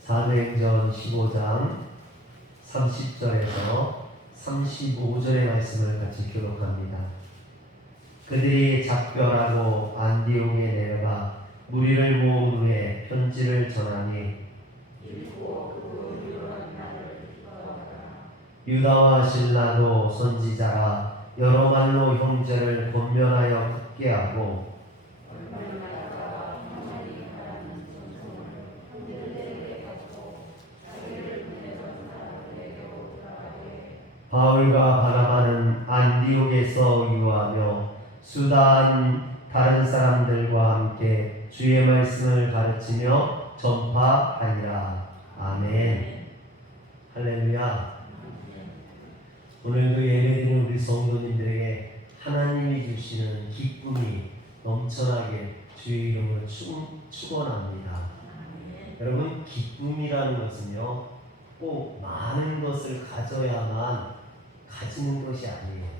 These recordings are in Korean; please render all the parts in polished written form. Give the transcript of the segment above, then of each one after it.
사도행전 15장 30절에서 35절의 말씀을 같이 기록합니다. 그들이 작별하고 안디옥에 내려가 무리를 모은 후에 편지를 전하니 유다와 실라도 선지자라 여러 말로 형제를 권면하여 굳게 하고 바울과 바나바는 안디옥에서 유하며 수다한 다른 사람들과 함께 주의 말씀을 가르치며 전파하니라. 아멘. 할렐루야. 오늘도 예배드리는 우리 성도님들에게 하나님이 주시는 기쁨이 넘쳐나게 주의 이름으로 축원합니다. 여러분, 기쁨이라는 것은요 꼭 많은 것을 가져야만 가지는 것이 아니에요.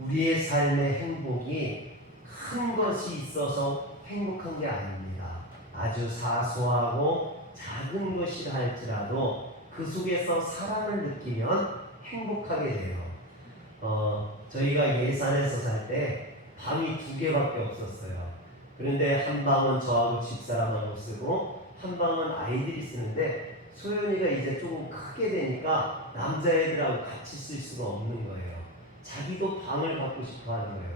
우리의 삶의 행복이 큰 것이 있어서 행복한 게 아닙니다. 아주 사소하고 작은 것이라 할지라도 그 속에서 사랑을 느끼면 행복하게 돼요. 저희가 예산에서 살 때 방이 2개밖에 없었어요. 그런데 한 방은 저하고 집사람하고 쓰고 한 방은 아이들이 쓰는데 소연이가 이제 조금 크게 되니까 남자애들하고 같이 쓸 수가 없는 거예요. 자기도 방을 갖고 싶어 하는 거예요.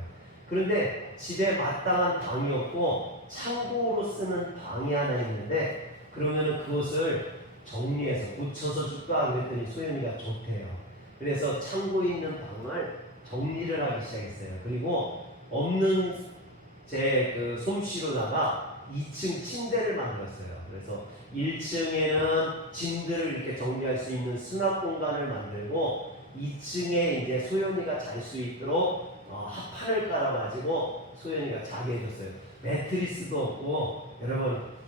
그런데 집에 마땅한 방이 없고 창고로 쓰는 방이 하나 있는데 그러면 그것을 정리해서 고쳐서 줄까 그랬더니 소연이가 좋대요. 그래서 창고에 있는 방을 정리를 하기 시작했어요. 그리고 없는 제 그 솜씨로다가 2층 침대를 만들었어요. 그래서 1층에는 짐들을 이렇게 정리할 수 있는 수납 공간을 만들고 2층에 이제 소연이가 잘 수 있도록 합판을 깔아가지고 소연이가 자게 해줬어요. 매트리스도 없고 여러분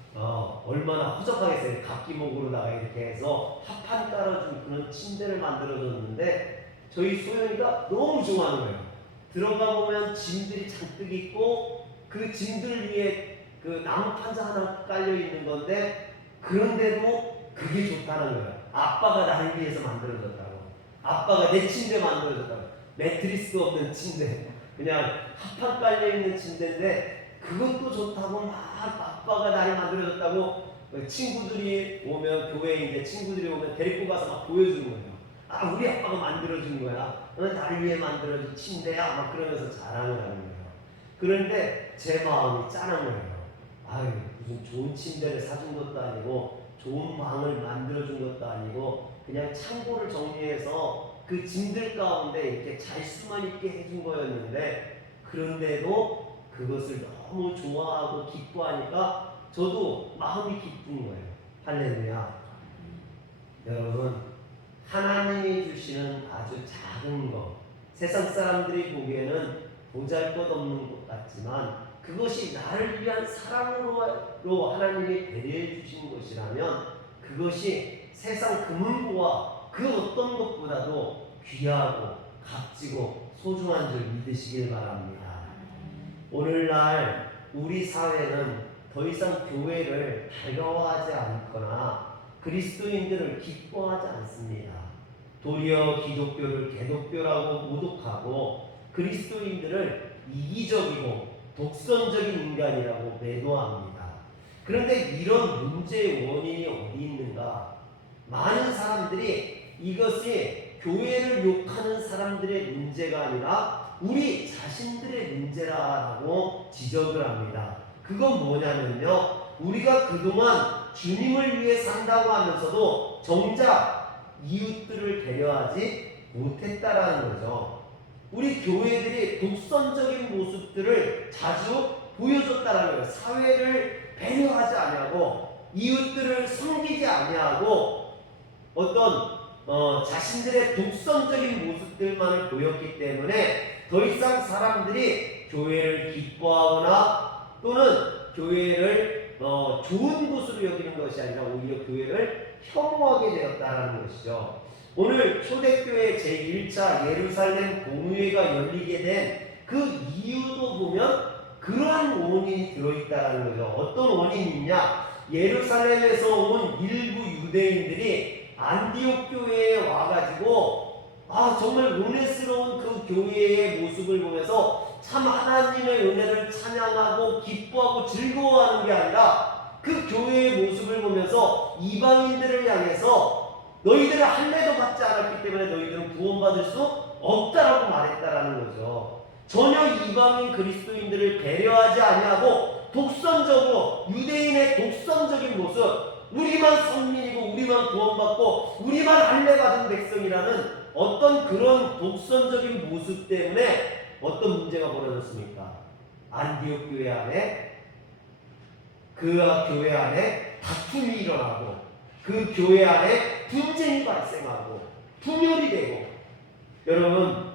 얼마나 허접하겠어요. 각기목으로다가 이렇게 해서 합판 깔아준 그런 침대를 만들어줬는데 저희 소연이가 너무 좋아하는 거예요. 들어가 보면 짐들이 잔뜩 있고 그 짐들 위에 그 나무 판자 하나 깔려 있는 건데 그런데도 그게 좋다는 거예요. 아빠가 나를 위해서 만들어줬다고. 아빠가 내 침대 만들어줬다고. 매트리스도 없는 침대, 그냥 합판 깔려 있는 침대인데 그것도 좋다고 막 아빠가 나를 만들어줬다고 친구들이 오면 교회에 이제 친구들이 오면 데리고 가서 막 보여주는 거예요. 아, 우리 아빠가 만들어준 거야. 나를 위해 만들어준 침대야. 막 그러면서 자랑을 하는 거예요. 그런데 제 마음이 짠한 거예요. 아유, 무슨 좋은 침대를 사준 것도 아니고 좋은 방을 만들어준 것도 아니고 그냥 창고를 정리해서 그 짐들 가운데 이렇게 잘 수만 있게 해준 거였는데 그런데도 그것을 너무 좋아하고 기뻐하니까 저도 마음이 기쁜 거예요. 할렐루야. 여러분, 하나님이 주시는 아주 작은 것, 세상 사람들이 보기에는 보잘것없는 것 같지만 그것이 나를 위한 사랑으로 하나님이 배려해 주신 것이라면 그것이 세상 금은보와 그 어떤 것보다도 귀하고 값지고 소중한 줄 믿으시길 바랍니다. 오늘날 우리 사회는 더 이상 교회를 달가워하지 않거나 그리스도인들을 기뻐하지 않습니다. 도리어 기독교를 개독교라고 모독하고 그리스도인들을 이기적이고 독선적인 인간이라고 매도합니다. 그런데 이런 문제의 원인이 어디 있는가? 많은 사람들이 이것이 교회를 욕하는 사람들의 문제가 아니라 우리 자신들의 문제라고 지적을 합니다. 그건 뭐냐면요, 우리가 그동안 주님을 위해 산다고 하면서도 정작 이웃들을 배려하지 못했다라는 거죠. 우리 교회들이 독선적인 모습들을 자주 보여줬다라는 거예요. 사회를 배려하지 아니하고 이웃들을 섬기지 아니하고 어떤 자신들의 독선적인 모습들만을 보였기 때문에 더 이상 사람들이 교회를 기뻐하거나 또는 교회를 좋은 곳으로 여기는 것이 아니라 오히려 교회를 혐오하게 되었다는 것이죠. 오늘 초대교회 제1차 예루살렘 공의회가 열리게 된 그 이유도 보면 그러한 원인이 들어있다는 거죠. 어떤 원인이냐? 예루살렘에서 온 일부 유대인들이 안디옥 교회에 와가지고 정말 은혜스러운 그 교회의 모습을 보면서 참 하나님의 은혜를 찬양하고 기뻐하고 즐거워하는 게 아니라 그 교회의 모습을 보면서 이방인들을 향해서 너희들은 할례도 받지 않았기 때문에 너희들은 구원받을 수 없다라고 말했다라는 거죠. 전혀 이방인 그리스도인들을 배려하지 아니하고 독선적으로 유대인의 독선적인 모습, 우리만 선민이고 우리만 구원받고 우리만 할례 받은 백성이라는 어떤 그런 독선적인 모습 때문에 어떤 문제가 벌어졌습니까? 안디옥 교회 안에 그 교회 안에 다툼이 일어나고 그 교회 안에 분쟁이 발생하고 분열이 되고, 여러분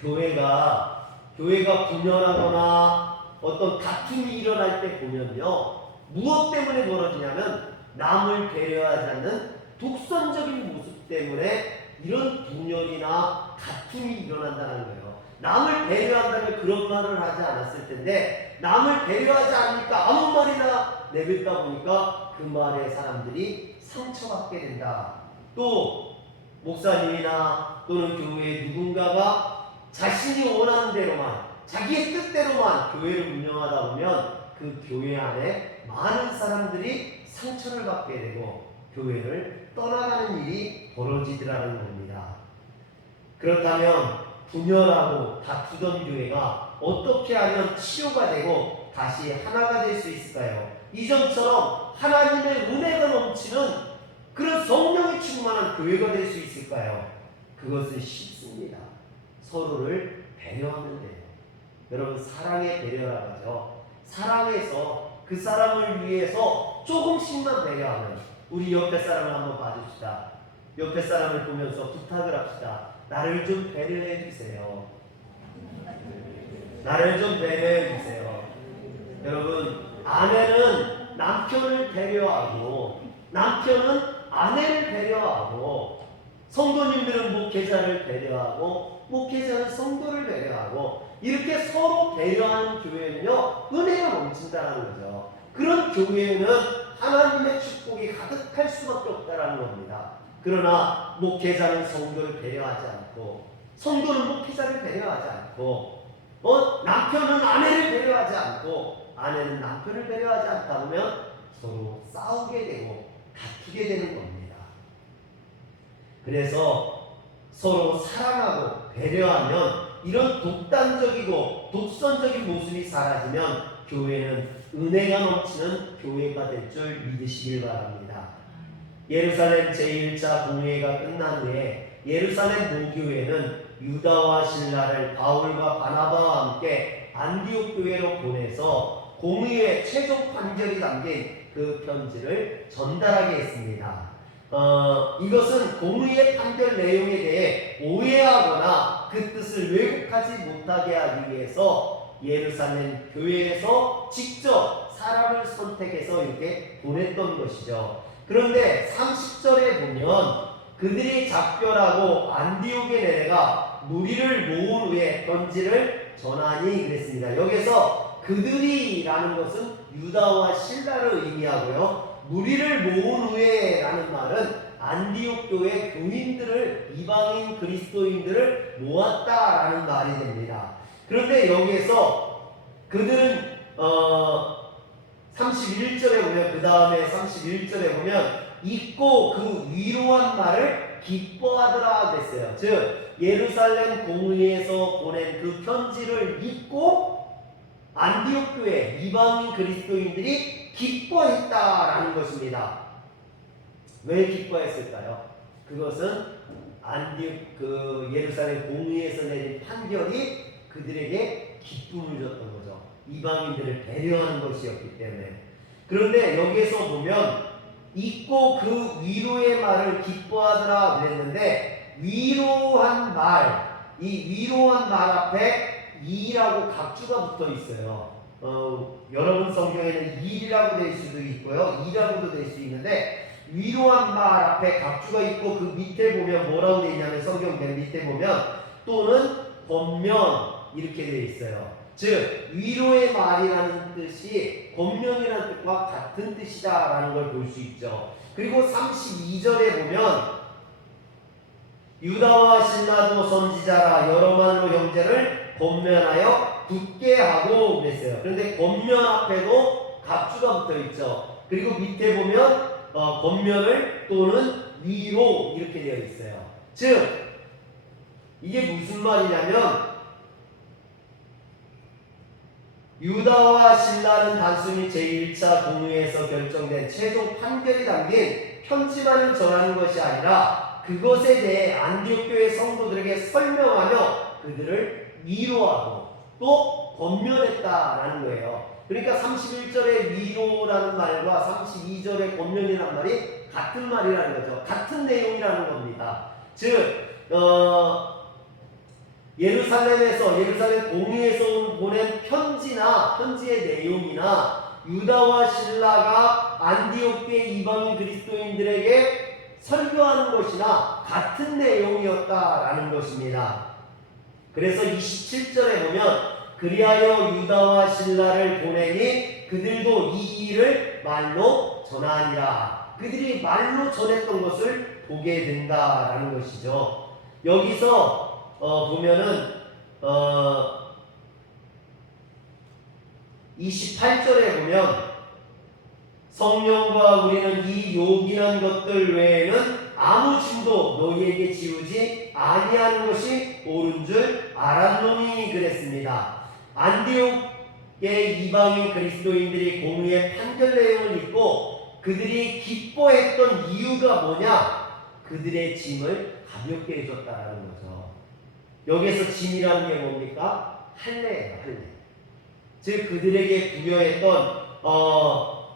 교회가 분열하거나 어떤 다툼이 일어날 때 보면요, 무엇 때문에 벌어지냐면 남을 배려하지 않는 독선적인 모습 때문에 이런 분열이나 다툼이 일어난다는 거예요. 남을 배려한다면 그런 말을 하지 않았을 텐데 남을 배려하지 않으니까 아무 말이나 내뱉다 보니까 그 말에 사람들이 상처받게 된다. 또 목사님이나 또는 교회의 누군가가 자신이 원하는 대로만, 자기의 뜻대로만 교회를 운영하다 보면 그 교회 안에 많은 사람들이 상처를 받게 되고 교회를 떠나가는 일이 벌어지더라는 겁니다. 그렇다면 분열하고 다투던 교회가 어떻게 하면 치료가 되고 다시 하나가 될 수 있을까요? 이전처럼 하나님의 은혜가 넘치는 그런 성령이 충만한 교회가 될 수 있을까요? 그것은 쉽습니다. 서로를 배려하면 돼요. 여러분, 사랑의 배려라고 하죠. 사랑해서 그 사람을 위해서 조금씩만 배려하면, 우리 옆에 사람을 한번 봐줍시다. 옆에 사람을 보면서 부탁을 합시다. 나를 좀 배려해 주세요. 나를 좀 배려해 주세요. 여러분, 아내는 남편을 배려하고 남편은 아내를 배려하고, 성도님들은 목회자를 배려하고 목회자는 성도를 배려하고, 이렇게 서로 배려하는 교회는요 은혜가 넘친다는 거죠. 그런 교회는 하나님의 축복이 가득할 수밖에 없다는 겁니다. 그러나 목회자는 성도를 배려하지 않고 성도는 목회자를 배려하지 않고 남편은 아내를 배려하지 않고 아내는 남편을 배려하지 않다 보면 서로 싸우게 되고 다투게 되는 겁니다. 그래서 서로 사랑하고 배려하면 이런 독단적이고 독선적인 모습이 사라지면 교회는 은혜가 넘치는 교회가 될 줄 믿으시길 바랍니다. 예루살렘 제1차 공회가 끝난 후에 예루살렘 모교회는 유다와 실라를 바울과 바나바와 함께 안디옥 교회로 보내서 공의의 최종 판결이 담긴 그 편지를 전달하게 했습니다. 이것은 공의의 판결 내용에 대해 오해하거나 그 뜻을 왜곡하지 못하게 하기 위해서 예루살렘 교회에서 직접 사람을 선택해서 이렇게 보냈던 것이죠. 그런데 30절에 보면 그들이 작별하고 안디옥에 내려가 무리를 모은 후에 편지를 전하니 그랬습니다. 여기서 그들이라는 것은 유다와 실라를 의미하고요, 무리를 모은 후에 라는 말은 안디옥 교회 교인들을, 이방인 그리스도인들을 모았다라는 말이 됩니다. 그런데 여기에서 그들은 31절에 보면, 그 다음에 31절에 보면 잊고 그 위로한 말을 기뻐하더라 그랬어요. 즉 예루살렘 공의에서 보낸 그 편지를 잊고 안디옥 교회 이방인 그리스도인들이 기뻐했다라는 것입니다. 왜 기뻐했을까요? 그것은 안디옥 그 예루살렘 공의에서 내린 판결이 그들에게 기쁨을 줬던 거죠. 이방인들을 배려하는 것이었기 때문에. 그런데 여기에서 보면 잊고 그 위로의 말을 기뻐하더라 그랬는데, 위로한 말, 이 위로한 말 앞에 이라고 각주가 붙어 있어요. 여러분 성경에는 일이라고 될 수도 있고요, 이라고도 될 수 있는데, 위로한 말 앞에 각주가 있고 그 밑에 보면 뭐라고 되어 있냐면, 성경 맨 밑에 보면 또는 권면 이렇게 되어 있어요. 즉 위로의 말이라는 뜻이 권면이라는 뜻과 같은 뜻이다라는 걸 볼 수 있죠. 그리고 32절에 보면 유다와 신라도 선지자라 여러 말로 형제를 권면하여 굳게 하고 그랬어요. 그런데 권면 앞에도 갑주가 붙어 있죠. 그리고 밑에 보면 권면을 또는 위로 이렇게 되어 있어요. 즉 이게 무슨 말이냐면 유다와 신라는 단순히 제1차 공의에서 결정된 최종 판결이 담긴 편지만을 전하는 것이 아니라 그것에 대해 안디옥 교회 성도들에게 설명하며 그들을 위로하고 또 권면했다라는 거예요. 그러니까 31절의 위로라는 말과 32절의 권면이라는 말이 같은 말이라는 거죠. 같은 내용이라는 겁니다. 즉 예루살렘 공의에서 보낸 편지의 내용이나 유다와 신라가 안디옥 교회 이방인 그리스도인들에게 설교하는 것이나 같은 내용이었다라는 것입니다. 그래서 27절에 보면 그리하여 유다와 신라를 보내니 그들도 이 일을 말로 전하니라. 그들이 말로 전했던 것을 보게 된다라는 것이죠. 여기서 보면은 28절에 보면 성령과 우리는 이 요긴한 것들 외에는 아무 짐도 너희에게 지우지 아니하는 것이 옳은 줄 알았노니 그랬습니다. 안디옥의 이방인 그리스도인들이 공의의 판결 내용을 읽고 그들이 기뻐했던 이유가 뭐냐? 그들의 짐을 가볍게 해줬다라는 거죠. 여기에서 짐이라는 게 뭡니까? 할례예요, 할례. 즉 그들에게 부여했던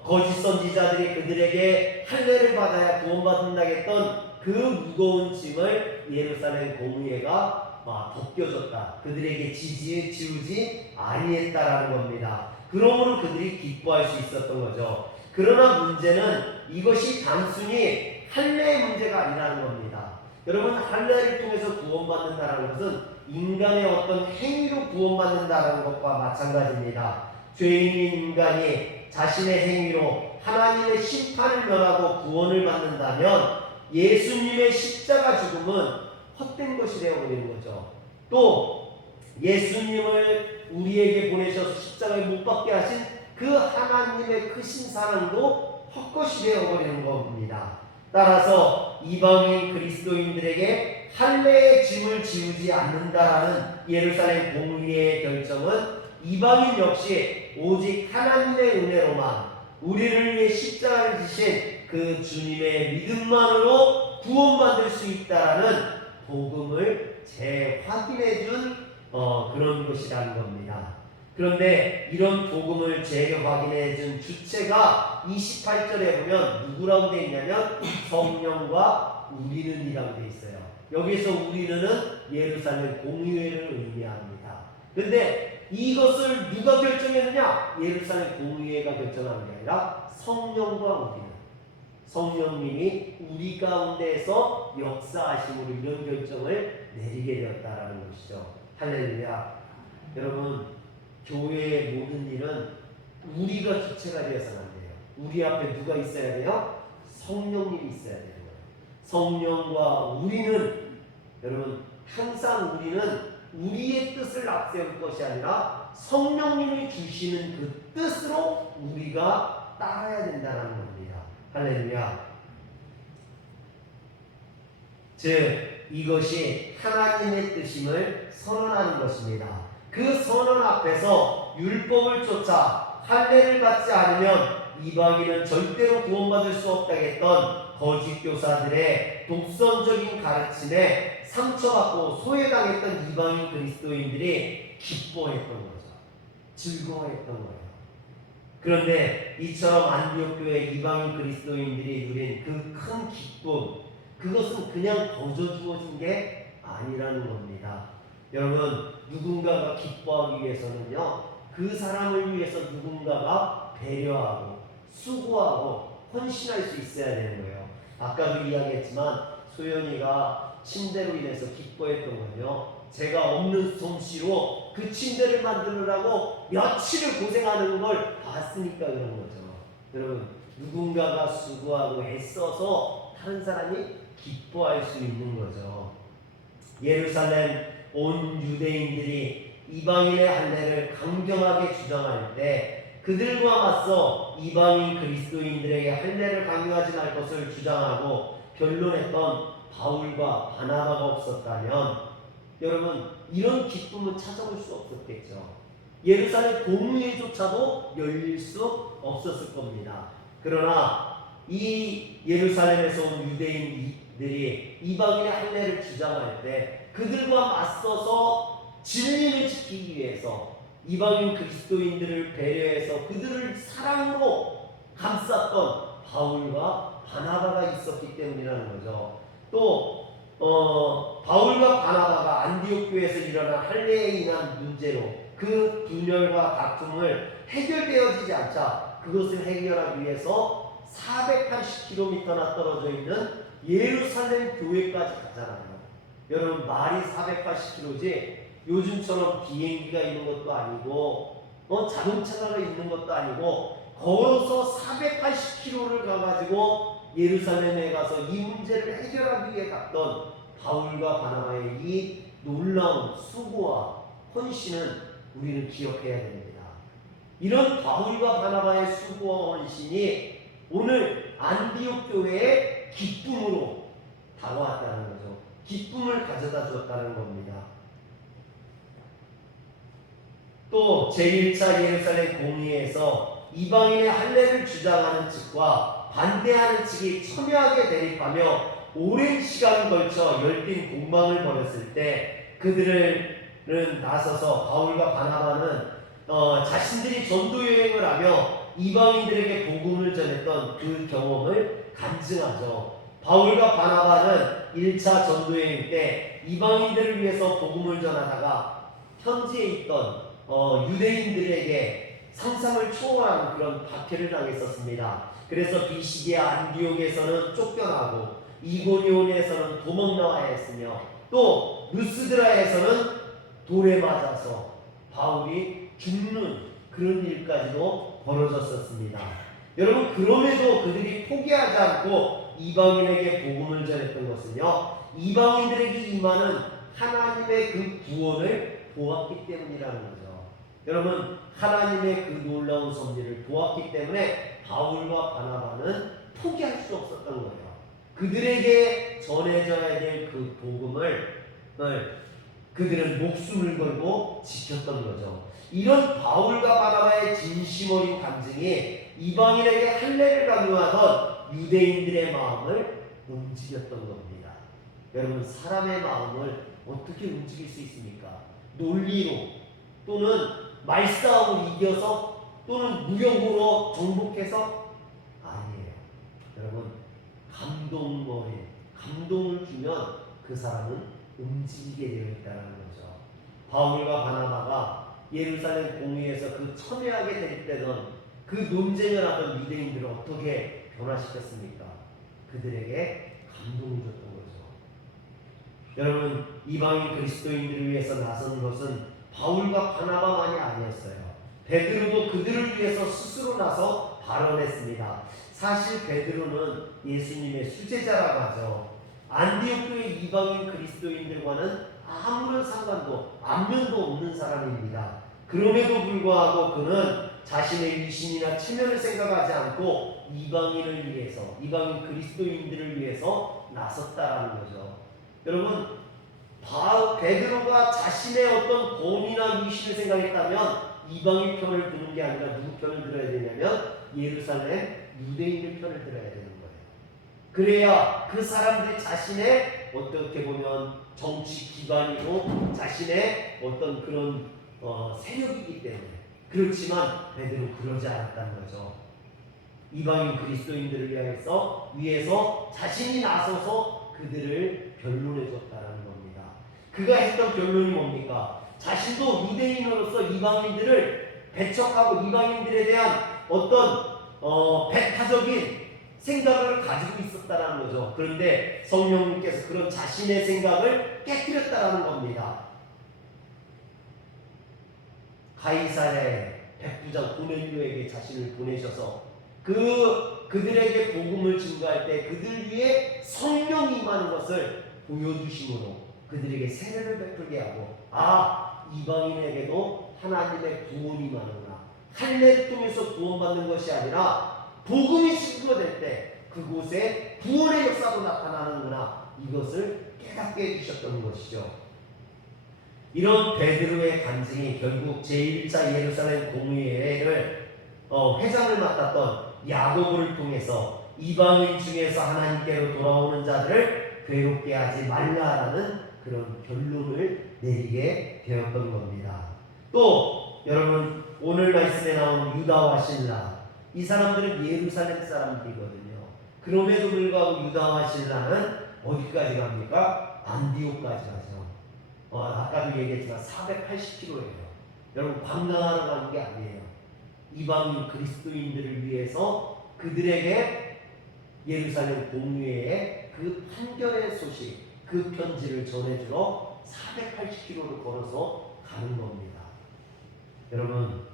거짓 선지자들이 그들에게 할례를 받아야 구원받는다 했던 그 무거운 짐을 예루살렘 공의회가 벗겨줬다. 그들에게 지우지 아니했다라는 겁니다. 그러므로 그들이 기뻐할 수 있었던 거죠. 그러나 문제는 이것이 단순히 할례의 문제가 아니라는 겁니다. 여러분, 할례를 통해서 구원받는다는 것은 인간의 어떤 행위로 구원받는다는 것과 마찬가지입니다. 죄인인 인간이 자신의 행위로 하나님의 심판을 면하고 구원을 받는다면 예수님의 십자가 죽음은 헛된 것이 되어버리는 거죠. 또 예수님을 우리에게 보내셔서 십자가에 못 박게 하신 그 하나님의 크신 사랑도 헛것이 되어버리는 겁니다. 따라서 이방인 그리스도인들에게 할례의 짐을 지우지 않는다라는 예루살렘 공의회의 결정은 이방인 역시 오직 하나님의 은혜로만 우리를 위해 십자가를 지신 그 주님의 믿음만으로 구원받을 수 있다라는 복음을 재확인해 준 그런 것이라는 겁니다. 그런데 이런 복음을 재확인해 준 주체가 28절에 보면 누구라고 되어 있냐면 성령과 우리는 이라고 되어 있어요. 여기서 우리는 예루살렘 공의회를 의미합니다. 그런데 이것을 누가 결정했느냐? 예루살렘 공의회가 결정한 게 아니라 성령과 우리는, 성령님이 우리 가운데에서 역사하심으로 이런 결정을 내리게 되었다라는 것이죠. 할렐루야. 여러분, 교회의 모든 일은 우리가 주체가 되어서는 안 돼요. 우리 앞에 누가 있어야 돼요? 성령님이 있어야 되는 거예요. 성령과 우리는, 여러분, 항상 우리는 우리의 뜻을 앞세울 것이 아니라 성령님이 주시는 그 뜻으로 우리가 따라야 된다는 겁니다. 할렐루야. 즉 이것이 하나님의 뜻임을 선언하는 것입니다. 그 선언 앞에서 율법을 쫓아 할례를 받지 않으면 이방인은 절대로 구원받을 수 없다 했던 거짓 교사들의 독선적인 가르침에 상처받고 소외당했던 이방인 그리스도인들이 기뻐했던 거죠. 즐거워했던 거예요. 그런데 이처럼 안디옥 교회 이방인 그리스도인들이 누린 그 큰 기쁨, 그것은 그냥 거저 주어진 게 아니라는 겁니다. 여러분, 누군가가 기뻐하기 위해서는요, 그 사람을 위해서 누군가가 배려하고 수고하고 헌신할 수 있어야 되는 거예요. 아까도 이야기했지만 소연이가 침대로 인해서 기뻐했던 건요, 제가 없는 솜씨로 그 침대를 만들으라고 며칠을 고생하는 걸 봤으니까 그런 거죠. 여러분, 누군가가 수고하고 애써서 다른 사람이 기뻐할 수 있는 거죠. 예루살렘 온 유대인들이 이방인의 할례를 강경하게 주장할 때 그들과 맞서 이방인 그리스도인들에게 할례를 강요하지 말 것을 주장하고 변론했던 바울과 바나바가 없었다면 여러분, 이런 기쁨은 찾아올 수 없었겠죠. 예루살렘 공회조차도 열릴 수 없었을 겁니다. 그러나 이 예루살렘에서 온 유대인들이 이방인의 할례를 주장할 때 그들과 맞서서 진리를 지키기 위해서 이방인 그리스도인들을 배려해서 그들을 사랑으로 감쌌던 바울과 바나바가 있었기 때문이라는 거죠. 또 바울과 바나바가 안디옥 교회에서 일어난 할례에 인한 문제로 그 분열과 다툼을 해결되어지지 않자 그것을 해결하기 위해서 480km나 떨어져 있는 예루살렘 교회까지 가잖아요. 여러분, 말이 480km지 요즘처럼 비행기가 있는 것도 아니고 자동차가 있는 것도 아니고 걸어서 480km를 가가지고 예루살렘에 가서 이 문제를 해결하기 위해 갔던 바울과 바나바의 이 놀라운 수고와 헌신은 우리는 기억해야 됩니다. 이런 바울과 바나바의 수고와 헌신이 오늘 안디옥 교회의 기쁨으로 다가왔다는 거죠. 기쁨을 가져다 주었다는 겁니다. 또 제1차 예루살렘 공의회에서 이방인의 할례를 주장하는 측과 반대하는 측이 첨예하게 대립하며 오랜 시간을 걸쳐 열띤 공방을 벌였을 때 그들은 나서서 바울과 바나바는 자신들이 전도 여행을 하며 이방인들에게 복음을 전했던 그 경험을 간증하죠. 바울과 바나바는 1차 전도 여행 때 이방인들을 위해서 복음을 전하다가 현지에 있던 유대인들에게 상상을 초월하는 그런 박해를 당했었습니다. 그래서 비시디아 안디옥에서는 쫓겨나고 이고니온에서는 도망나와야 했으며 또 루스드라에서는 돌에 맞아서 바울이 죽는 그런 일까지도 벌어졌었습니다. 여러분, 그럼에도 그들이 포기하지 않고 이방인에게 복음을 전했던 것은요, 이방인들에게 임하는 하나님의 그 구원을 보았기 때문이라는 거죠. 여러분, 하나님의 그 놀라운 섭리를 보았기 때문에 바울과 바나바는 포기할 수 없었던 거예요. 그들에게 전해져야 될 그 복음을 그들은 목숨을 걸고 지켰던 거죠. 이런 바울과 바나바의 진심 어린 간증이 이방인에게 할례를 강요하던 유대인들의 마음을 움직였던 겁니다. 여러분, 사람의 마음을 어떻게 움직일 수 있습니까? 논리로 또는 말싸움을 이겨서 또는 무력으로 정복해서? 아니에요. 여러분, 감동을 주면 그 사람은 움직이게 되어 있다는 거죠. 바울과 바나바가 예루살렘 공회에서 그 첨예하게 대립되던 그 논쟁을 하던 유대인들을 어떻게 변화시켰습니까? 그들에게 감동을 줬던 거죠. 여러분, 이방인 그리스도인들을 위해서 나선 것은 바울과 바나바만이 아니었어요. 베드로도 그들을 위해서 스스로 나서 발언했습니다. 사실 베드로는 예수님의 수제자라고 하죠. 안디옥 교회 이방인 그리스도인들과는 아무런 상관도 안면도 없는 사람입니다. 그럼에도 불구하고 그는 자신의 위신이나 체면을 생각하지 않고 이방인을 위해서, 이방인 그리스도인들을 위해서 나섰다라는 거죠. 여러분, 베드로가 자신의 어떤 권위나 위신을 생각했다면 이방인 편을 드는 게 아니라 누구 편을 들어야 되냐면 예루살렘 유대인들 편을 들어야 되는 거예요. 그래야 그 사람들이 자신의 어떻게 보면 정치 기반이고 자신의 어떤 그런 세력이기 때문에. 그렇지만 베드로 그러지 않았다는 거죠. 이방인 그리스도인들을 위해서 자신이 나서서 그들을 변론해 줬다는 겁니다. 그가 했던 변론이 뭡니까? 자신도 유대인으로서 이방인들을 배척하고 이방인들에 대한 어떤 배타적인 생각을 가지고 있었다는 거죠. 그런데 성령님께서 그런 자신의 생각을 깨뜨렸다는 겁니다. 가이사랴의 백부장 고넬료에게 자신을 보내셔서 그들에게 복음을 증거할 때 그들 위에 성령이 임하는 것을 보여주심으로 그들에게 세례를 베풀게 하고, 이방인에게도 하나님의 구원이 임하는구나, 할례를 통해서 구원받는 것이 아니라 복음이 증거될 때 그곳에 구원의 역사도 나타나는구나, 이것을 깨닫게 해주셨던 것이죠. 이런 베드로의 간증이 결국 제1차 예루살렘 공의회를 회장을 맡았던 야고보를 통해서 이방인 중에서 하나님께로 돌아오는 자들을 괴롭게 하지 말라라는 그런 결론을 내리게 되었던 겁니다. 또 여러분, 오늘 말씀에 나온 유다와 실라, 이 사람들은 예루살렘 사람들이거든요. 그럼에도 불구하고 유다와 실라는 어디까지 갑니까? 안디옥까지 가죠. 아까도 얘기했지만 480km예요. 여러분, 관광하러 가는 게 아니에요. 이방인 그리스도인들을 위해서 그들에게 예루살렘 공의회의 그 판결의 소식, 그 편지를 전해주러 480km를 걸어서 가는 겁니다. 여러분,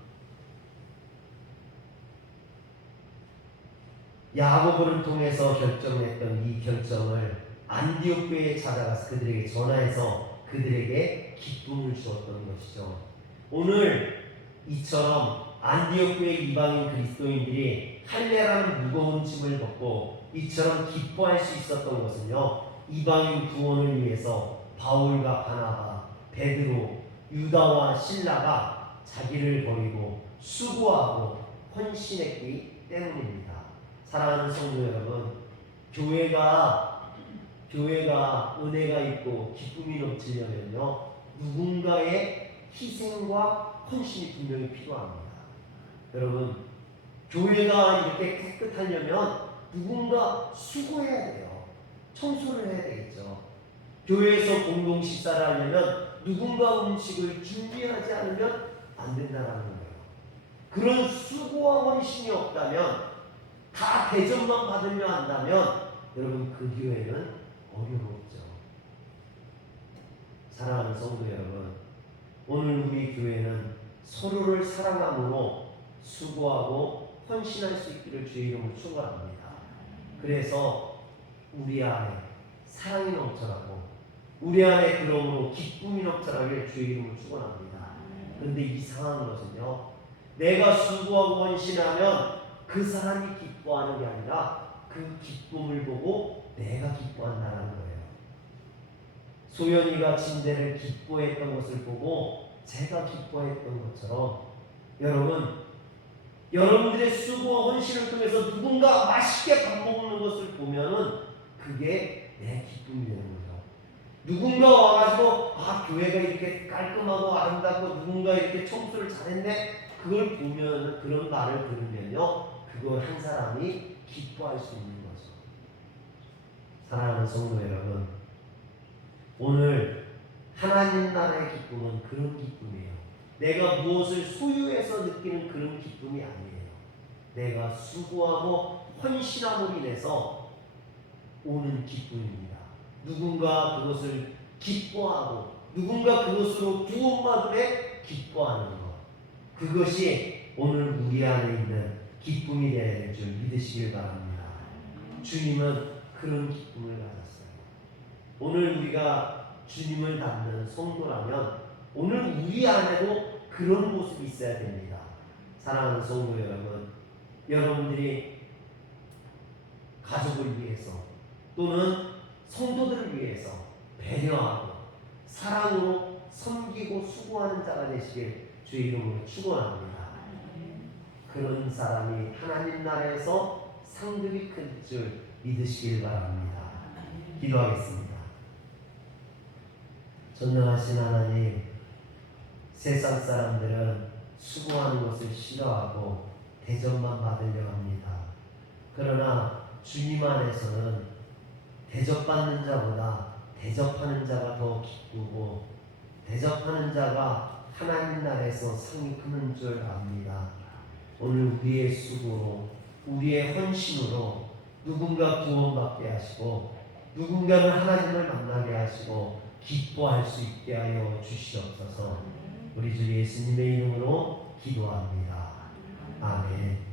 야고보를 통해서 결정했던 이 결정을 안디옥 교회에 찾아가서 그들에게 전하여서 그들에게 기쁨을 주었던 것이죠. 오늘 이처럼 안디옥 교회 이방인 그리스도인들이 할례라는 무거운 짐을 벗고 이처럼 기뻐할 수 있었던 것은요, 이방인 구원을 위해서 바울과 바나바, 베드로, 유다와 실라가 자기를 버리고 수고하고 헌신했기 때문입니다. 사랑하는 성도 여러분, 교회가 은혜가 있고 기쁨이 넘치려면요, 누군가의 희생과 헌신이 분명히 필요합니다. 여러분, 교회가 이렇게 깨끗하려면 누군가 수고해야 돼요. 청소를 해야 되겠죠. 교회에서 공동 식사를 하려면 누군가 음식을 준비하지 않으면 안 된다는 거예요. 그런 수고와 헌신이 없다면, 다 대접만 받으려 한다면 여러분, 그 교회는 어려웠죠. 사랑하는 성도 여러분, 오늘 우리 교회는 서로를 사랑함으로 수고하고 헌신할 수 있기를 주의 이름으로 축원합니다. 그래서 우리 안에 사랑이 넘쳐나고 우리 안에 그러므로 기쁨이 넘쳐나길 주의 이름으로 축원합니다. 그런데 이상한 것은요, 내가 수고하고 헌신하면 그 사람이 기뻐하는 게 아니라 그 기쁨을 보고 내가 기뻐한다는 거예요. 소연이가 침대를 기뻐했던 것을 보고 제가 기뻐했던 것처럼, 여러분들의 수고와 헌신을 통해서 누군가 맛있게 밥 먹는 것을 보면은 그게 내 기쁨이 되는 거죠. 누군가 와가지고 교회가 이렇게 깔끔하고 아름답고 누군가 이렇게 청소를 잘했네, 그걸 보면, 그런 말을 들으면요, 그걸 한 사람이 기뻐할 수 있는 거죠. 사랑하는 성도 여러분, 오늘 하나님 나라의 기쁨은 그런 기쁨이에요. 내가 무엇을 소유해서 느끼는 그런 기쁨이 아니에요. 내가 수고하고 헌신함으로 인해서 오는 기쁨입니다. 누군가 그것을 기뻐하고 누군가 그것으로 구원받으래 기뻐하는 것, 그것이 오늘 우리 안에 있는 기쁨이 되어야 될 줄 믿으시길 바랍니다. 주님은 그런 기쁨을 가졌어요. 오늘 우리가 주님을 닮는 성도라면 오늘 우리 안에도 그런 모습이 있어야 됩니다. 사랑하는 성도 여러분, 여러분들이 가족을 위해서 또는 성도들을 위해서 배려하고 사랑으로 섬기고 수고하는 자가 되시길 주의 이름으로 축원합니다. 그런 사람이 하나님 나라에서 상급이 클 줄 믿으시길 바랍니다. 기도하겠습니다. 전능하신 하나님, 세상 사람들은 수고하는 것을 싫어하고 대접만 받으려 합니다. 그러나 주님 안에서는 대접받는 자보다 대접하는 자가 더 기쁘고 대접하는 자가 하나님 나라에서 상이 크는 줄 압니다. 오늘 우리의 수고로, 우리의 헌신으로 누군가 구원받게 하시고 누군가는 하나님을 만나게 하시고 기뻐할 수 있게 하여 주시옵소서. 우리 주 예수님의 이름으로 기도합니다. 아멘.